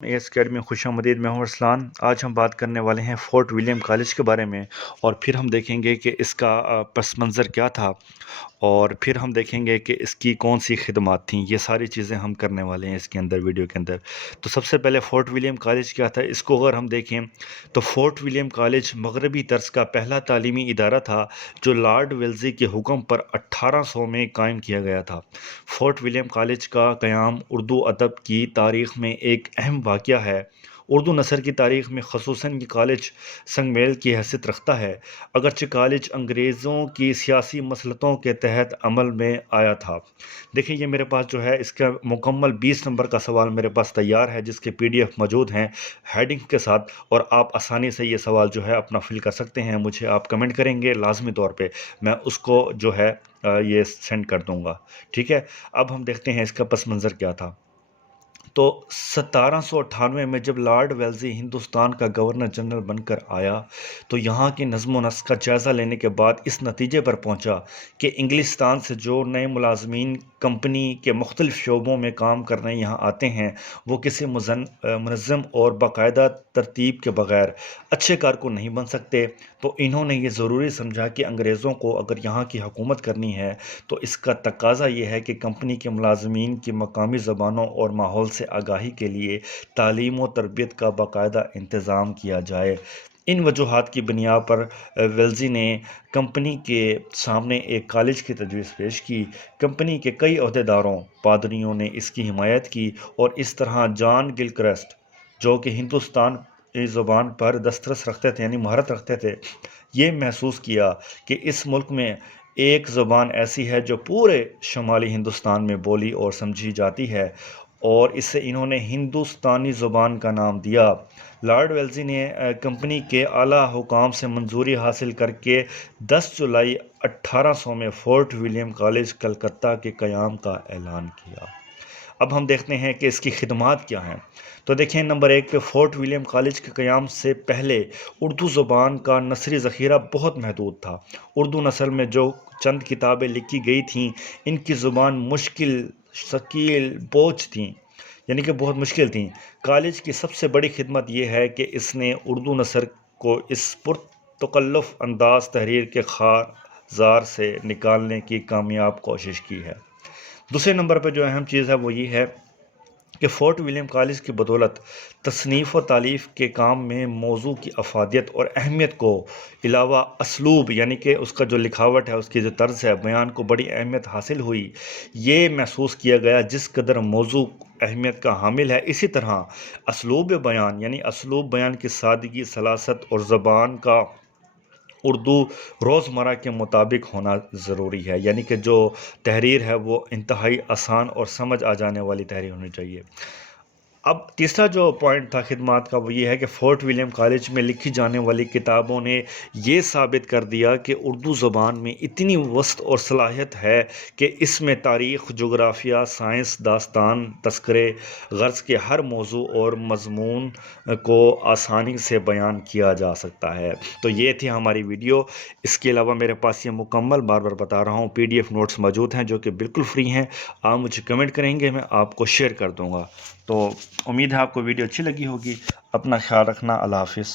S academy में खुश आमदीद। मैं हूं अरसलान। आज हम बात करने वाले हैं फ़ोर्ट विलियम कॉलेज के बारे में, और फिर हम देखेंगे कि इसका पस मंज़र क्या था, और फिर हम देखेंगे कि इसकी कौन सी खिदमात थीं। ये सारी चीज़ें हम करने वाले हैं इसके अंदर, वीडियो के अंदर। तो सबसे पहले फ़ोर्ट विलियम कॉलेज क्या था, इसको अगर हम देखें तो फ़ोर्ट विलियम कॉलेज मगरबी तर्ज का पहला तालीमी इदारा था जो लॉर्ड वेल्ज़ी के हुक्म पर 1800 में कायम किया गया था। फ़ोर्ट विलियम कॉलेज का क़याम उर्दू अदब की तारीख़ में एक अहम वाक़या है। उर्दू नसर की तारीख़ में ख़ुसूसन ये कॉलेज संगमेल की हैसियत रखता है, अगरचे कॉलेज अंग्रेज़ों की सियासी मसलतों के तहत अमल में आया था। देखिए, ये मेरे पास जो है इसका मुकम्मल 20 नंबर का सवाल मेरे पास तैयार है, जिसके PDF मौजूद हैं हेडिंग के साथ, और आप आसानी से ये सवाल जो है अपना फिल कर सकते हैं। मुझे आप कमेंट करेंगे लाजमी तौर पे, मैं उसको जो है ये सेंड कर दूंगा। ठीक है, अब हम देखते हैं इसका पस मंज़र क्या था। तो 1798 में जब लॉर्ड वेल्ज़ी हिंदुस्तान का गवर्नर जनरल बनकर आया, तो यहाँ की नज़्म व नस्क का जायज़ा लेने के बाद इस नतीजे पर पहुँचा कि इंग्लिस्तान से जो नए मुलाजमीन कंपनी के मुख्तलिफ़ शोबों में काम करने यहाँ आते हैं, वो किसी मुनज़्ज़म और बाकायदा तरतीब के बग़ैर अच्छे कारकुन नहीं बन सकते। तो इन्होंने ये ज़रूरी समझा कि अंग्रेज़ों को अगर यहाँ की हुकूमत करनी है, तो इसका तकाज़ा ये है कि कंपनी के मुलाजमीन की मकामी ज़बानों और माहौल से आगाही के लिए तालीम व तरबियत का बाकायदा इंतज़ाम किया जाए। इन वजूहात की बुनियाद पर वेल्ज़ी ने कंपनी के सामने एक कॉलेज की तजवीज़ पेश की। कंपनी के कई अहदेदारों, पादरियों ने इसकी हिमायत की, और इस तरह जॉन गिलक्रिस्ट, जो कि हिंदुस्तान ज़ुबान पर दस्तरस रखते थे, यानी महारत रखते थे, ये महसूस किया कि इस मुल्क में एक ज़ुबान ऐसी है जो पूरे शुमाली हिंदुस्तान में बोली और समझी जाती है, और इसे इन्होंने हिंदुस्तानी ज़ुबान का नाम दिया। लॉर्ड वेल्ज़ी ने कंपनी के आला हुकाम से मंजूरी हासिल करके 10 जुलाई 1800 में फ़ोर्ट विलियम कॉलेज कलकत्ता के क़याम का ऐलान किया। अब हम देखते हैं कि इसकी खिदमात क्या हैं। तो देखें, नंबर 1 पे फ़ोर्ट विलियम कॉलेज के क़याम से पहले उर्दू ज़ुबान का नसरी ज़ख़ीरा बहुत महदूद था। उर्दू नस्ल में जो चंद किताबें लिखी गई थीं, इनकी ज़ुबान मुश्किल, शकील, बोझ थीं, यानी कि बहुत मुश्किल थीं। कॉलेज की सबसे बड़ी खिदमत ये है कि इसने उर्दू नस्र को इस पुरतकल्लुफ़ अंदाज़ तहरीर के ख़ारज़ार से निकालने की कामयाब कोशिश की है। दूसरे नंबर पर जो अहम चीज़ है वो ये है कि फ़ोर्ट विलियम कॉलेज की बदौलत तसनीफ़ व तालीफ़ के काम में मौजू की अफादियत और अहमियत को अलावा असलूब, यानी कि उसका जो लिखावट है, उसकी जो तर्ज है बयान को बड़ी अहमियत हासिल हुई। ये महसूस किया गया जिस कदर मौजू अहमियत का हामिल है, इसी तरह असलूब बयान, यानी असलूब बयान की सादगी, सलासत और ज़बान का उर्दू रोज़मर्रा के मुताबिक होना ज़रूरी है, यानी कि जो तहरीर है वो इंतहाई आसान और समझ आ जाने वाली तहरीर होनी चाहिए। अब तीसरा जो पॉइंट था खिदमात का, वो ये है कि फ़ोर्ट विलियम कॉलेज में लिखी जाने वाली किताबों ने ये साबित कर दिया कि उर्दू ज़बान में इतनी वसअत और सलाहियत है कि इसमें तारीख़, जोग्राफ़िया, साइंस, दास्तान, तज़किरे, ग़र्ज़ के हर मौजू और मज़मून को आसानी से बयान किया जा सकता है। तो ये थी हमारी वीडियो। इसके अलावा मेरे पास ये मुकम्मल, बार बार बता रहा हूँ, PDF नोट्स मौजूद हैं जो कि बिल्कुल फ्री हैं। आप मुझे कमेंट करेंगे, मैं आपको शेयर कर दूँगा। तो उम्मीद है आपको वीडियो अच्छी लगी होगी। अपना ख्याल रखना। अल्लाह हाफ़िज़।